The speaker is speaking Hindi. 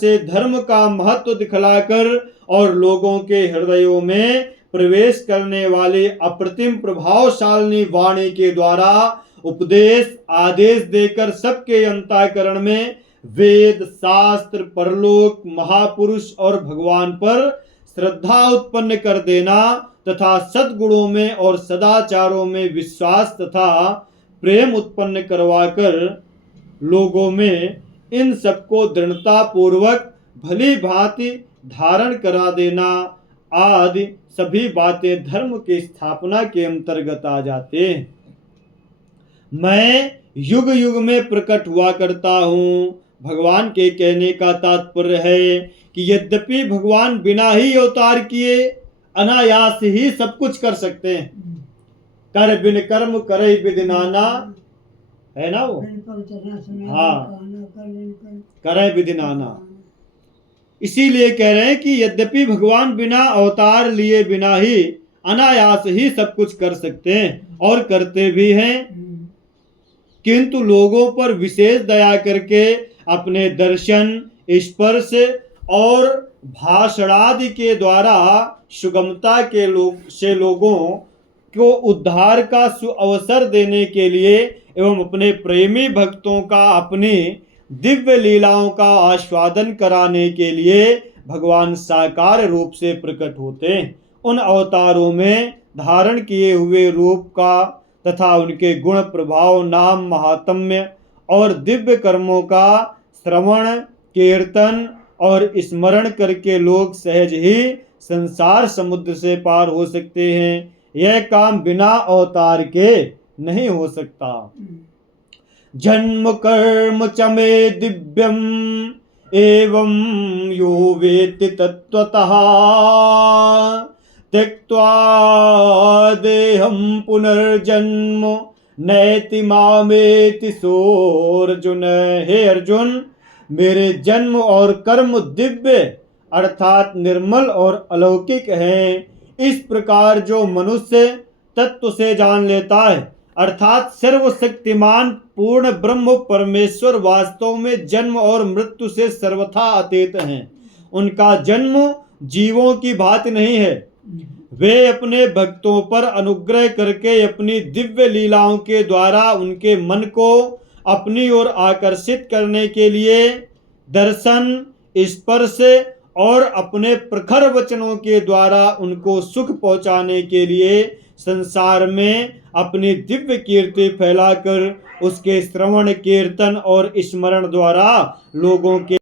से धर्म का महत्व दिखलाकर और लोगों के हृदयों में प्रवेश करने वाली अप्रतिम प्रभावशालिनी वाणी के द्वारा उपदेश आदेश देकर सबके अंतःकरण में वेद शास्त्र परलोक महापुरुष और भगवान पर श्रद्धा उत्पन्न कर देना तथा सद्गुणों में और सदाचारों में विश्वास तथा प्रेम उत्पन्न करवाकर लोगों में इन सबको दृढ़ता पूर्वक भली भांति धारण करा देना आदि सभी बातें धर्म की स्थापना के अंतर्गत आ जाते हैं। मैं युग युग में प्रकट हुआ करता हूँ। भगवान के कहने का तात्पर्य है कि यद्यपि भगवान बिना ही अवतार किए अनायास ही सब कुछ कर सकते हैं। कर बिन कर्म करे विधि नाना, है ना वो, हाँ, करे विधि नाना। इसीलिए कह रहे हैं कि यद्यपि भगवान बिना अवतार लिए बिना ही अनायास ही सब कुछ कर सकते हैं और करते भी हैं, किंतु लोगों पर विशेष दया करके अपने दर्शन स्पर्श और भाषणादि के द्वारा सुगमता के लोगों को उद्धार का सुअवसर देने के लिए एवं अपने प्रेमी भक्तों का अपनी दिव्य लीलाओं का आस्वादन कराने के लिए भगवान साकार रूप से प्रकट होते हैं। उन अवतारों में धारण किए हुए रूप का तथा उनके गुण प्रभाव नाम महात्म्य और दिव्य कर्मों का श्रवण कीर्तन और स्मरण करके लोग सहज ही संसार समुद्र से पार हो सकते हैं। यह काम बिना अवतार के नहीं हो सकता। जन्म कर्म च मे दिव्यम एवं यो वेत्ति तत्त्वतः त्यक्त्वा देहं पुनर्जन्म नैति मामेति सोऽर्जुन। हे अर्जुन, मेरे जन्म और कर्म दिव्य अर्थात निर्मल और अलौकिक हैं। इस प्रकार जो मनुष्य तत्व से जान लेता है अर्थात सर्वशक्तिमान पूर्ण ब्रह्म परमेश्वर वास्तव में जन्म और मृत्यु से सर्वथा अतीत हैं। उनका जन्म जीवों की भांति नहीं है। वे अपने भक्तों पर अनुग्रह करके अपनी दिव्य लीलाओं के द्वारा उनके मन को अपनी ओर आकर्षित करने के लिए दर्शन स्पर्श और अपने प्रखर वचनों के द्वारा उनको सुख पहुंचाने के लिए संसार में अपनी दिव्य कीर्ति फैलाकर उसके श्रवण कीर्तन और स्मरण द्वारा लोगों के